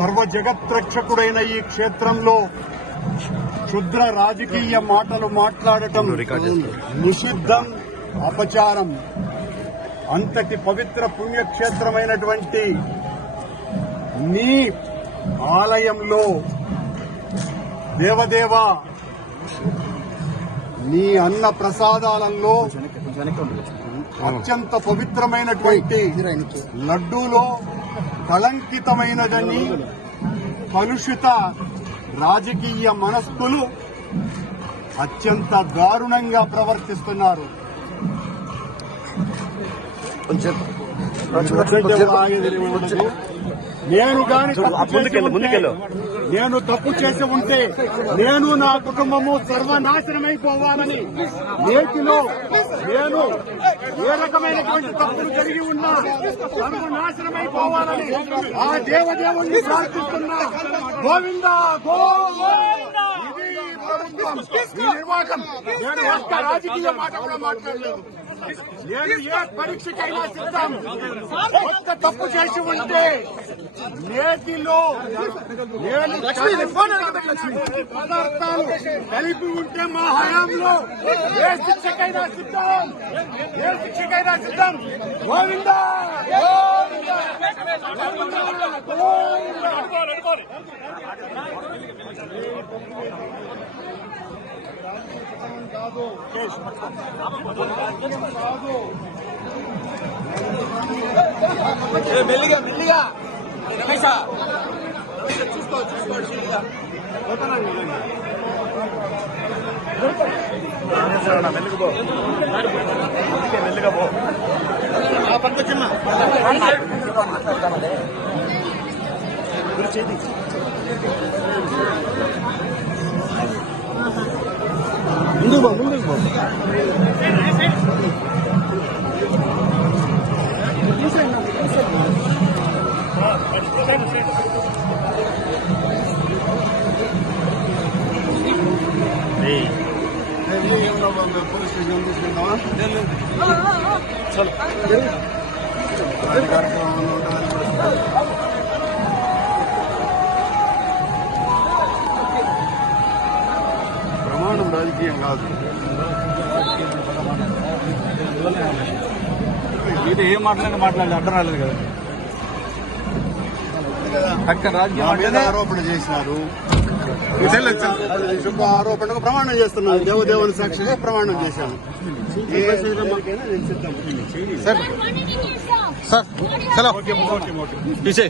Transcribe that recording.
సర్వ జగత్రక్షకుడైన ఈ క్షేత్రంలో క్షుద్ర రాజకీయ మాటలు మాట్లాడటం నిషిద్ధం, అపచారం. అంతటి పవిత్ర పుణ్యక్షేత్రమైనటువంటి నీ ఆలయంలో దేవదేవ నీ అన్న ప్రసాదాలలో అత్యంత పవిత్రమైనటువంటి లడ్డూలో కళంకితమైనదని కలుషిత రాజకీయ మనస్కులు అత్యంత దారుణంగా ప్రవర్తిస్తున్నారు. నేను గాని నేను తప్పు చేసి ఉంటే నేను నా కుటుంబము సర్వనాశనమైపోవాలని, నేటిలో నేను ఏ రకమైనటువంటి తప్పులు జరిగి ఉన్నా సర్వనాశనమైపోవాలని ఆ దేవదేవుణ్ణి ప్రార్థిస్తున్నా. గోవిందా గోవిందా. ఇది ప్రభుత్వం, ఈ నిర్వాహకం. నేను ఒక్క రాజకీయ మాట కూడా మాట్లాడలేదు. నేను ఏ పరీక్షకైనా సిద్ధం. ఒక్క తప్పు చేసి ఉంటే నేటిలో నేను పదార్థాలు కలిపి ఉంటే మా హయాంలో ఏ శిక్షకైనా సిద్ధం, ఏ శిక్షకైనా సిద్ధం. గోవిందా మెల్లిగా మెల్లిగా రమేష చూసుకోండి మెల్లిగా పో పంకొచ్చమ్మా ముందుకు పో ముందుకు పో. పోలీస్ స్టేషన్ తీసుకెళ్తామా? ప్రమాణం రాజకీయం కాదు. ఇది ఏం మాట్లాడలేదు అర్థం రాలేదు కదా. అక్కడ రాజకీయం ఆరోపణ చేసినారు, ఆరోపణకు ప్రమాణం చేస్తున్నాను. దేవదేవుని సాక్షిగా ప్రమాణం చేశాను. సార్ సార్ చలో తీసే